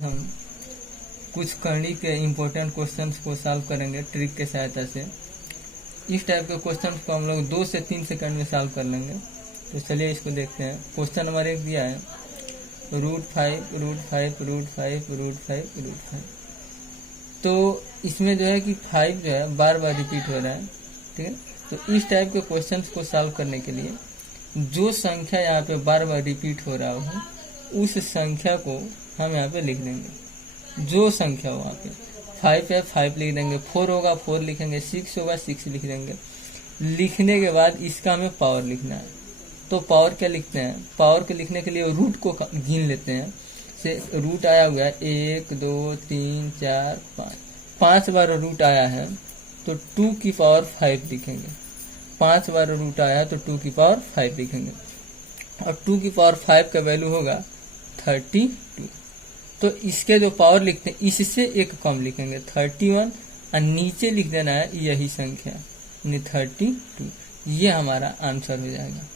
हम कुछ करणी के इम्पोर्टेंट क्वेश्चंस को सॉल्व करेंगे ट्रिक के सहायता से। इस टाइप के क्वेश्चंस को हम लोग 2 से 3 सेकंड में सॉल्व कर लेंगे। तो चलिए इसको देखते हैं। क्वेश्चन नंबर 1 दिया है √5 तो इसमें जो है कि 5 जो है बार बार रिपीट हो रहा है, ठीक है। तो इस टाइप के क्वेश्चंस को सॉल्व करने के लिए जो संख्या यहाँ पे बार बार रिपीट हो रहा हो उस संख्या को हम यहाँ पे लिख देंगे। जो संख्या हो वहाँ पे 5 है 5 लिख देंगे, 4 होगा 4 लिखेंगे, 6 होगा 6 लिख देंगे। लिखने के बाद इसका हमें पावर लिखना है। तो पावर क्या लिखते हैं? पावर के लिखने के लिए रूट को गिन लेते हैं। से रूट आया हुआ है 1 2 3 4 5, 5 बार रूट आया है तो 2 की पावर 5 लिखेंगे। 5 बार रूट आया है तो 2 की पावर 5 लिखेंगे और 2 की पावर 5 का वैल्यू होगा 32। तो इसके जो पावर लिखते हैं इससे एक कम लिखेंगे 31 और नीचे लिख देना है यही संख्या यानी 32। ये हमारा आंसर हो जाएगा,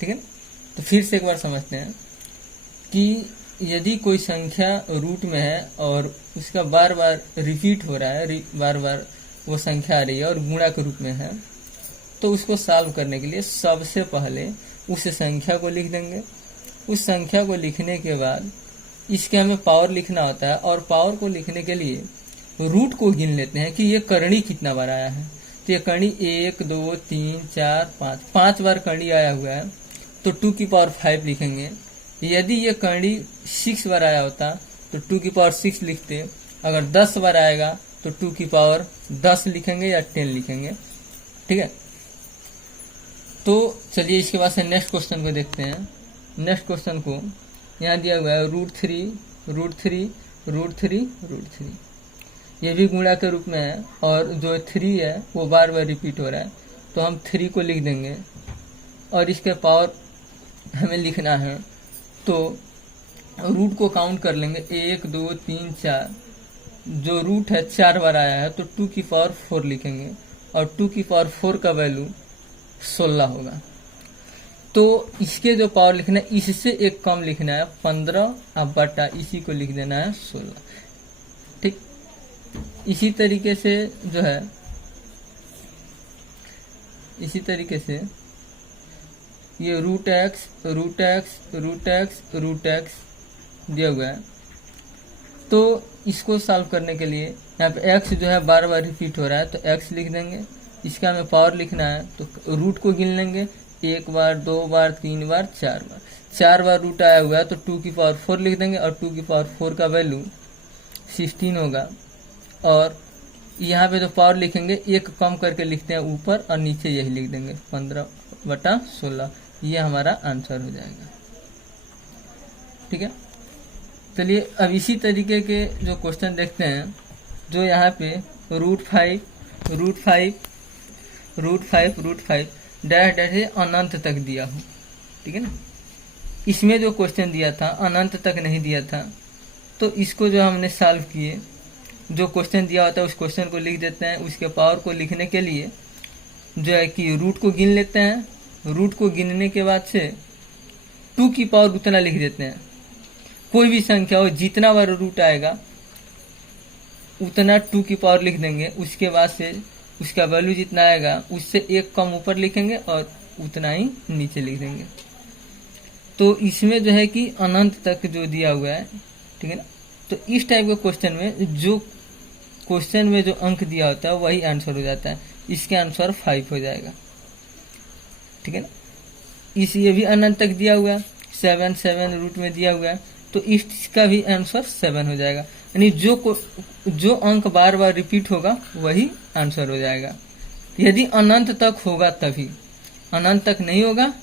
ठीक है। तो फिर से एक बार समझते हैं कि यदि कोई संख्या रूट में है और उसका बार बार रिपीट हो रहा है, बार बार वो संख्या आ रही है और गुणा के रूप में है, तो उसको सॉल्व करने के लिए सबसे पहले उस संख्या को लिख देंगे। उस संख्या को लिखने के बाद इसके हमें पावर लिखना होता है और पावर को लिखने के लिए रूट को गिन लेते हैं कि ये करणी कितना बार आया है। तो ये करणी 1 2 3 4 5, 5 बार करणी आया हुआ है तो 2 की पावर 5 लिखेंगे। यदि ये करणी 6 बार आया होता तो 2 की पावर 6 लिखते। अगर 10 बार आएगा तो 2 की पावर 10 लिखेंगे या 10 लिखेंगे, ठीक है। तो चलिए इसके बाद से नेक्स्ट क्वेश्चन को देखते हैं। नेक्स्ट क्वेश्चन को यहाँ दिया हुआ है √3 ये भी गुणा के रूप में है और जो 3 है वो बार बार रिपीट हो रहा है तो हम 3 को लिख देंगे और इसके पावर हमें लिखना है। तो रूट को काउंट कर लेंगे 1 2 3 4, जो रूट है 4 बार आया है तो 2 की पावर 4 लिखेंगे और 2 की पावर 4 का वैल्यू 16 होगा। तो इसके जो पावर लिखना है इससे एक कम लिखना है 15 अब बटा इसी को लिख देना है 16, ठीक। इसी तरीके से जो है ये √x दिया हुआ है। तो इसको सॉल्व करने के लिए यहाँ पे x जो है बार बार रिपीट हो रहा है तो x लिख देंगे। इसका हमें पावर लिखना है तो रूट को गिन लेंगे 1 बार 2 बार 3 बार 4 बार। 4 बार रूट आया हुआ है तो 2 की पावर 4 लिख देंगे और 2 की पावर 4 का वैल्यू 16 होगा। और यहाँ पे जो पावर लिखेंगे एक कम करके लिखते हैं ऊपर और नीचे यही लिख देंगे 15/16। ये हमारा आंसर हो जाएगा, ठीक है। चलिए अब इसी तरीके के जो क्वेश्चन देखते हैं जो यहाँ पे √5 डैश डैश से अनंत तक दिया हो, ठीक है ना। इसमें जो क्वेश्चन दिया था अनंत तक नहीं दिया था तो इसको जो हमने सॉल्व किए, जो क्वेश्चन दिया होता है उस क्वेश्चन को लिख देते हैं। उसके पावर को लिखने के लिए जो है कि रूट को गिन लेते हैं। रूट को गिनने के बाद से 2 की पावर उतना लिख देते हैं। कोई भी संख्या हो जितना बार रूट आएगा उतना 2 की पावर लिख देंगे। उसके बाद से उसका वैल्यू जितना आएगा उससे एक कम ऊपर लिखेंगे और उतना ही नीचे लिख देंगे। तो इसमें जो है कि अनंत तक जो दिया हुआ है, ठीक है ना। तो इस टाइप के क्वेश्चन में जो क्वेश्चन में जो अंक दिया होता है वही आंसर हो जाता है। इसके आंसर 5 हो जाएगा, ठीक है ना। ये भी अनंत तक दिया हुआ है 7 रूट में दिया हुआ है तो इसका भी आंसर 7 हो जाएगा। यानी जो अंक बार बार रिपीट होगा वही आंसर हो जाएगा। यदि अनंत तक होगा तभी, अनंत तक नहीं होगा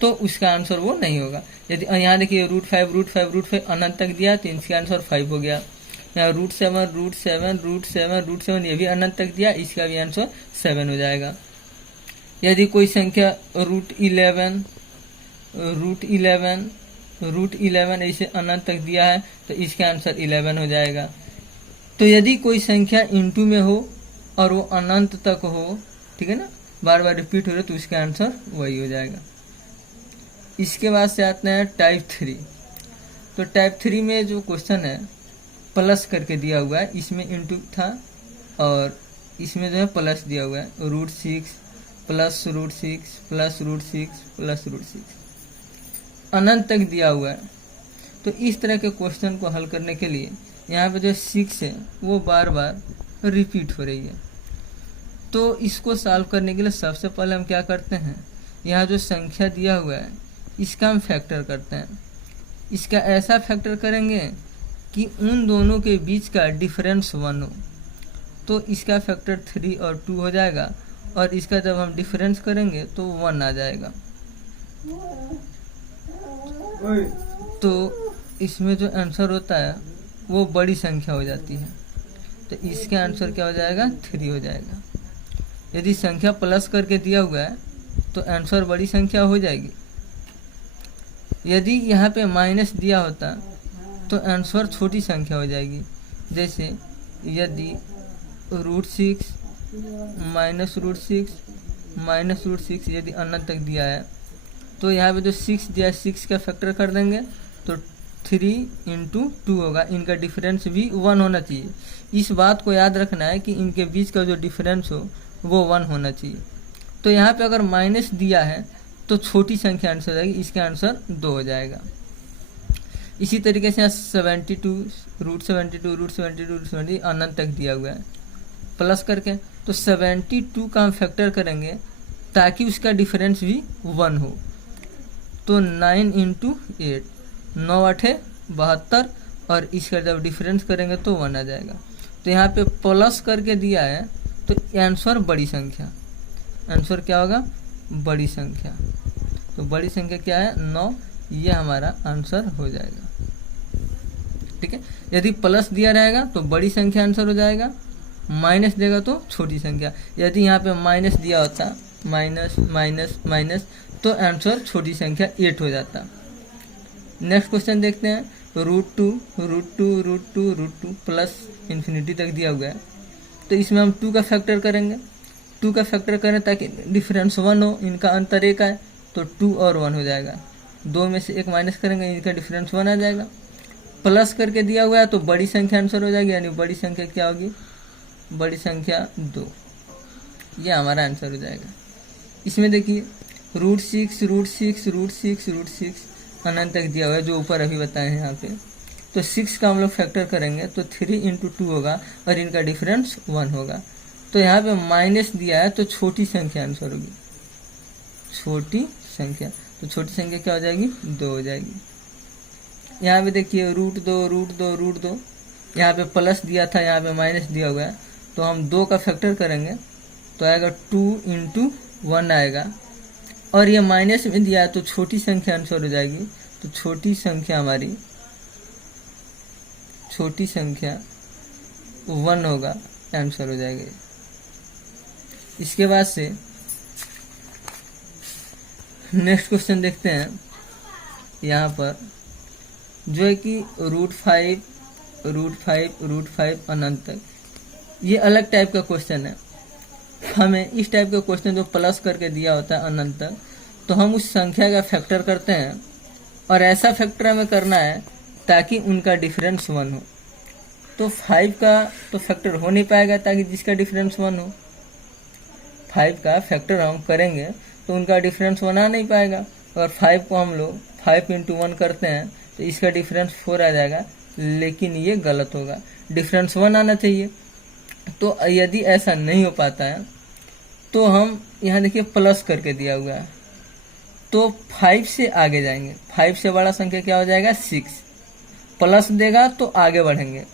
तो उसका आंसर वो नहीं होगा। यदि यहाँ देखिए √5 अनंत तक दिया तो इसका आंसर 5 हो गया। यहाँ √7 ये भी अनंत तक दिया, इसका भी आंसर 7 हो जाएगा। यदि कोई संख्या √11 ऐसे अनंत तक दिया है तो इसका आंसर 11 हो जाएगा। तो यदि कोई संख्या इंटू में हो और वो अनंत तक हो, ठीक है ना, बार बार रिपीट हो रहा तो उसका आंसर वही हो जाएगा। इसके बाद से आते हैं टाइप 3। तो टाइप 3 में जो क्वेश्चन है प्लस करके दिया हुआ है, इसमें इंटू था और इसमें जो है प्लस दिया हुआ है, √6 प्लस √6 प्लस √6 प्लस √6 अनंत तक दिया हुआ है। तो इस तरह के क्वेश्चन को हल करने के लिए यहाँ पे जो 6 है वो बार बार रिपीट हो रही है। तो इसको सॉल्व करने के लिए सबसे पहले हम क्या करते हैं, यहाँ जो संख्या दिया हुआ है इसका हम फैक्टर करते हैं। इसका ऐसा फैक्टर करेंगे कि उन दोनों के बीच का डिफरेंस 1 हो। तो इसका फैक्टर 3 और 2 हो जाएगा और इसका जब हम डिफरेंस करेंगे तो 1 आ जाएगा। तो इसमें जो आंसर होता है वो बड़ी संख्या हो जाती है। तो इसका आंसर क्या हो जाएगा, 3 हो जाएगा। यदि संख्या प्लस करके दिया हुआ है तो आंसर बड़ी संख्या हो जाएगी। यदि यहाँ पे माइनस दिया होता तो आंसर छोटी संख्या हो जाएगी। जैसे यदि √6 माइनस √6 यदि अनंत तक दिया है तो यहाँ पे जो 6 दिया है 6 का फैक्टर कर देंगे तो 3 × 2 होगा। इनका डिफरेंस भी 1 होना चाहिए। इस बात को याद रखना है कि इनके बीच का जो डिफरेंस हो वो 1 होना चाहिए। तो यहाँ पे अगर माइनस दिया है तो छोटी संख्या आंसर आएगी, इसका आंसर 2 हो जाएगा। इसी तरीके से यहाँ 72 √72 अनंत तक दिया हुआ है प्लस करके, तो 72 का हम फैक्टर करेंगे ताकि उसका डिफरेंस भी 1 हो। तो 9 × 8 9 8 72 और इसका जब डिफरेंस करेंगे तो 1 आ जाएगा। तो यहाँ पे प्लस करके दिया है तो आंसर बड़ी संख्या, आंसर क्या होगा, बड़ी संख्या। तो बड़ी संख्या क्या है, 9, ये हमारा आंसर हो जाएगा। ठीक है, यदि प्लस दिया रहेगा तो बड़ी संख्या आंसर हो जाएगा, माइनस देगा तो छोटी संख्या। यदि यहाँ पे माइनस दिया होता, माइनस माइनस माइनस, तो आंसर छोटी संख्या 8 हो जाता। नेक्स्ट क्वेश्चन देखते हैं, √2 प्लस इन्फिनिटी तक दिया हुआ है। तो इसमें हम 2 का फैक्टर करेंगे, 2 का फैक्टर करें ताकि डिफरेंस 1 हो, इनका अंतर 1 आए, तो 2 और 1 हो जाएगा। 2 में से 1 माइनस करेंगे, इनका डिफरेंस 1 आ जाएगा। प्लस करके दिया हुआ है तो बड़ी संख्या आंसर हो जाएगी, यानी बड़ी संख्या क्या होगी, बड़ी संख्या 2, ये हमारा आंसर हो जाएगा। इसमें देखिए √6 अनंत तक दिया हुआ है, जो ऊपर अभी बताए हैं यहाँ पे। तो 6 का हम लोग फैक्टर करेंगे तो 3 × 2 होगा और इनका डिफरेंस 1 होगा। तो यहाँ पे माइनस दिया है तो छोटी संख्या आंसर होगी, छोटी संख्या। तो छोटी संख्या क्या हो जाएगी, 2 हो जाएगी। यहाँ पे देखिए √2 यहाँ पे प्लस दिया था, यहाँ पे माइनस दिया हुआ है, तो हम 2 का फैक्टर करेंगे तो आएगा 2 × 1 आएगा। और ये माइनस में दिया है तो छोटी संख्या आंसर हो जाएगी। तो छोटी संख्या हमारी, छोटी संख्या 1 होगा, आंसर हो जाएगा। इसके बाद से नेक्स्ट क्वेश्चन देखते हैं। यहाँ पर जो है कि √5 अनंत तक, ये अलग टाइप का क्वेश्चन है। हमें इस टाइप का क्वेश्चन जो प्लस करके दिया होता है अनंत तक, तो हम उस संख्या का फैक्टर करते हैं और ऐसा फैक्टर हमें करना है ताकि उनका डिफरेंस 1 हो। तो 5 का तो फैक्टर हो नहीं पाएगा ताकि जिसका डिफरेंस 1 हो। 5 का फैक्टर हम करेंगे तो उनका डिफरेंस 1 आ नहीं पाएगा। और 5 को हम लोग 5 × 1 करते हैं तो इसका डिफरेंस 4 आ जाएगा, लेकिन ये गलत होगा, डिफरेंस 1 आना चाहिए। तो यदि ऐसा नहीं हो पाता है तो हम यहाँ देखिए प्लस करके दिया हुआ है, तो 5 से आगे जाएंगे। 5 से बड़ा संख्या क्या हो जाएगा, 6। प्लस देगा तो आगे बढ़ेंगे,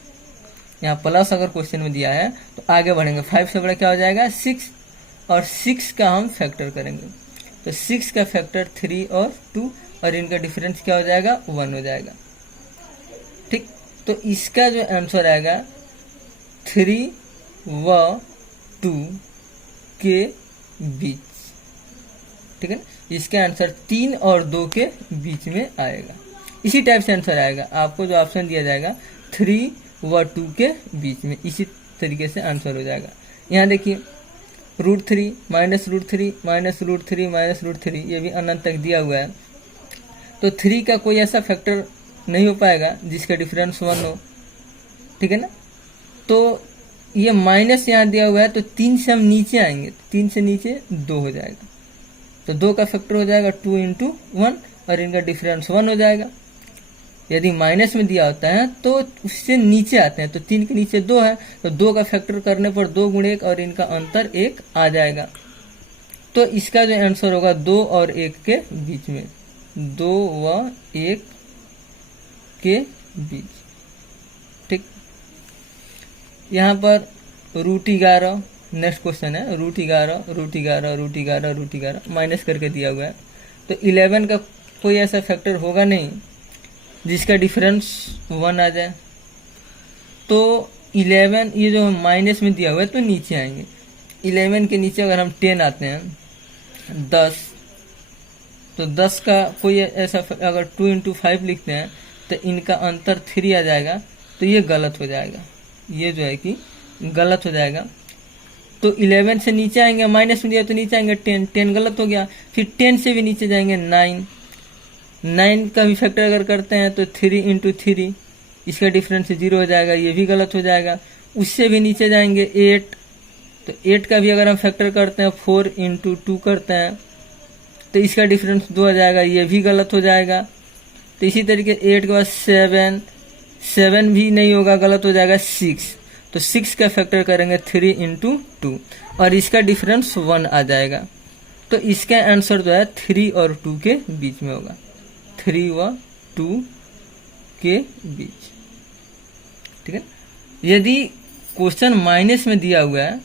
यहाँ प्लस अगर क्वेश्चन में दिया है तो आगे बढ़ेंगे। 5 से बड़ा क्या हो जाएगा, 6, और 6 का हम फैक्टर करेंगे। तो 6 का फैक्टर 3 और 2, और इनका डिफरेंस क्या हो जाएगा, 1 हो जाएगा। ठीक, तो इसका जो आंसर आएगा 3 व 2 के बीच। ठीक है ना, इसका आंसर 3 और 2 के बीच में आएगा। इसी टाइप से आंसर आएगा, आपको जो ऑप्शन दिया जाएगा 3 व 2 के बीच में, इसी तरीके से आंसर हो जाएगा। यहाँ देखिए √3 -√3 -√3 -√3, ये भी अनंत तक दिया हुआ है। तो 3 का कोई ऐसा फैक्टर नहीं हो पाएगा जिसका डिफरेंस 1 हो, ठीक है ना। तो ये माइनस यहाँ दिया हुआ है, तो 3 से हम नीचे आएंगे, 3 से नीचे 2 हो जाएगा, तो 2 का फैक्टर हो जाएगा 2 × 1 और इनका डिफरेंस 1 हो जाएगा। यदि माइनस में दिया होता है तो उससे नीचे आते हैं, तो 3 के नीचे 2 है, तो 2 का फैक्टर करने पर 2 × 1 और इनका अंतर 1 आ जाएगा। तो इसका जो आंसर होगा 2 और 1 के बीच में, 2 व 1 के बीच, ठीक। यहाँ पर √11 नेक्स्ट क्वेश्चन है, √11 माइनस करके दिया हुआ है। तो 11 का कोई ऐसा फैक्टर होगा नहीं जिसका डिफरेंस 1 आ जाए। तो 11 ये जो माइनस में दिया हुआ है तो नीचे आएंगे, 11 के नीचे अगर हम 10 आते हैं 10, तो 10 का कोई ऐसा अगर 2 × 5 लिखते हैं तो इनका अंतर 3 आ जाएगा, तो ये गलत हो जाएगा, ये जो है कि गलत हो जाएगा। तो 11 से नीचे आएंगे, माइनस में दिया तो नीचे आएंगे 10 गलत हो गया। फिर 10 से भी नीचे जाएंगे 9 का भी फैक्टर अगर करते हैं तो 3 × 3, इसका डिफरेंस 0 हो जाएगा, ये भी गलत हो जाएगा। उससे भी नीचे जाएंगे 8, तो 8 का भी अगर हम फैक्टर करते हैं 4 × 2 करते हैं तो इसका डिफरेंस 2 हो जाएगा, ये भी गलत हो जाएगा। तो इसी तरीके 8 के बाद 7 भी नहीं होगा, गलत हो जाएगा। 6, तो 6 का फैक्टर करेंगे 3 × 2 और इसका डिफरेंस 1 आ जाएगा। तो इसका आंसर जो है 3 और 2 के बीच में होगा, 3 व 2 के बीच, ठीक है। यदि क्वेश्चन माइनस में दिया हुआ है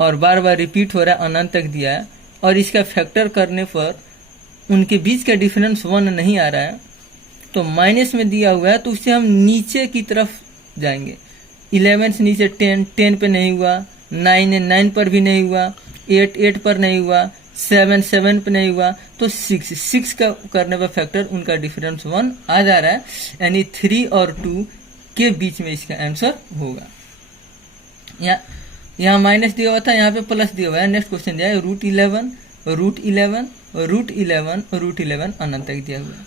और बार बार रिपीट हो रहा है, अनंत तक दिया है, और इसका फैक्टर करने पर उनके बीच का डिफरेंस 1 नहीं आ रहा है, तो माइनस में दिया हुआ है तो उससे हम नीचे की तरफ जाएंगे। 11 से नीचे 10 पे नहीं हुआ, 9 पर भी नहीं हुआ, 8 पर नहीं हुआ, 7 पे नहीं हुआ, तो 6 का करने पर फैक्टर उनका डिफरेंस 1 आ जा रहा है, यानी 3 और 2 के बीच में इसका आंसर होगा। यहाँ माइनस दिया हुआ था, यहाँ पे प्लस दिया हुआ है। नेक्स्ट क्वेश्चन दिया है √11 अनंत तक दिया हुआ है।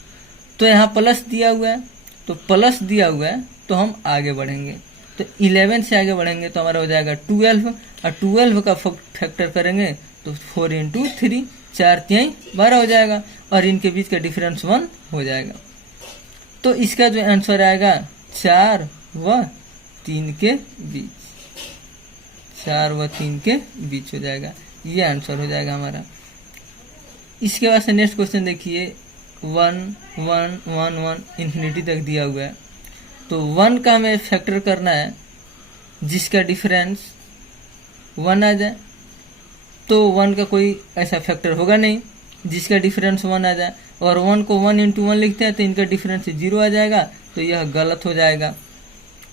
तो यहाँ प्लस दिया हुआ है, तो प्लस दिया हुआ है तो हम आगे बढ़ेंगे, तो 11 से आगे बढ़ेंगे तो हमारा हो जाएगा 12, और 12 का फैक्टर करेंगे तो 4 × 3, 4 × 3 12 हो जाएगा, और इनके बीच का डिफरेंस 1 हो जाएगा। तो इसका जो आंसर आएगा 4 व 3 के बीच, 4 व 3 के बीच हो जाएगा, ये आंसर हो जाएगा हमारा। इसके बाद से नेक्स्ट क्वेश्चन देखिए, 1 1 1 1 इन्फिनिटी तक दिया हुआ है। तो 1 का हमें फैक्टर करना है जिसका डिफरेंस 1 आ जाए, तो 1 का कोई ऐसा फैक्टर होगा नहीं जिसका डिफरेंस 1 आ जाए, और 1 को 1 × 1 लिखते हैं तो इनका डिफरेंस 0 आ जाएगा, तो यह गलत हो जाएगा।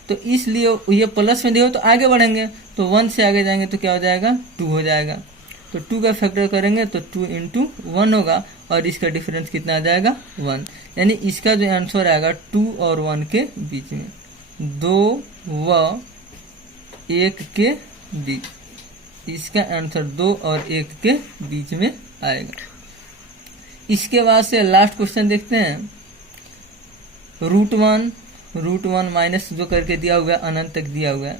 तो इसलिए ये प्लस में दिया हो तो आगे बढ़ेंगे, तो 1 से आगे जाएंगे तो क्या हो जाएगा 2 हो जाएगा, तो 2 का फैक्टर करेंगे तो 2 × 1 होगा, और इसका डिफरेंस कितना आ जाएगा 1, यानी इसका जो आंसर आएगा 2 और 1 के बीच में, 2 व 1 के बीच, इसका आंसर 2 और 1 के बीच में आएगा। इसके बाद से लास्ट क्वेश्चन देखते हैं, √1 माइनस जो करके दिया हुआ है, अनंत तक दिया हुआ है।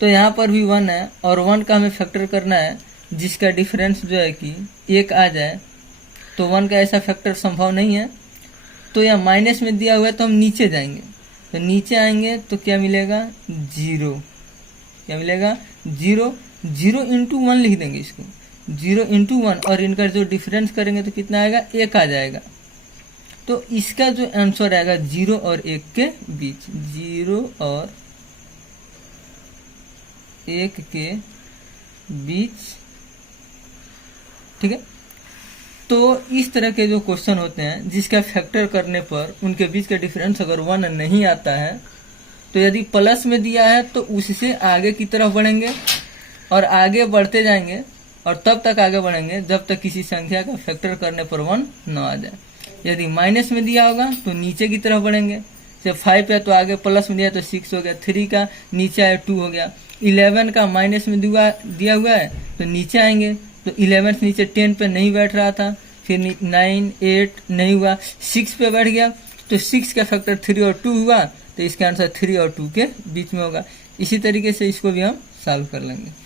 तो यहाँ पर भी 1 है, और 1 का हमें फैक्टर करना है जिसका डिफरेंस जो है कि 1 आ जाए, तो 1 का ऐसा फैक्टर संभव नहीं है। तो यह माइनस में दिया हुआ है तो हम नीचे जाएंगे, तो नीचे आएंगे तो क्या मिलेगा 0, क्या मिलेगा 0 × 1 लिख देंगे इसको, 0 × 1, और इनका जो डिफरेंस करेंगे तो कितना आएगा 1 आ जाएगा। तो इसका जो आंसर आएगा 0 और 1 के बीच, 0 और 1 के बीच, ठीक है। तो इस तरह के जो क्वेश्चन होते हैं जिसका फैक्टर करने पर उनके बीच का डिफरेंस अगर 1 नहीं आता है, तो यदि प्लस में दिया है तो उससे आगे की तरफ बढ़ेंगे और आगे बढ़ते जाएंगे, और तब तक आगे बढ़ेंगे जब तक किसी संख्या का फैक्टर करने पर 1 न आ जाए। यदि माइनस में दिया होगा तो नीचे की तरफ बढ़ेंगे, जब 5 है तो आगे प्लस में दिया तो 6 हो गया, 3 का नीचे आया 2 हो गया, 11 का माइनस में दिया हुआ है तो नीचे आएंगे, तो 11 से नीचे 10 पे नहीं बैठ रहा था, फिर 9 8 नहीं हुआ, 6 पे बैठ गया, तो 6 का फैक्टर 3 और 2 हुआ, तो इसका आंसर 3 और 2 के बीच में होगा। इसी तरीके से इसको भी हम सॉल्व कर लेंगे।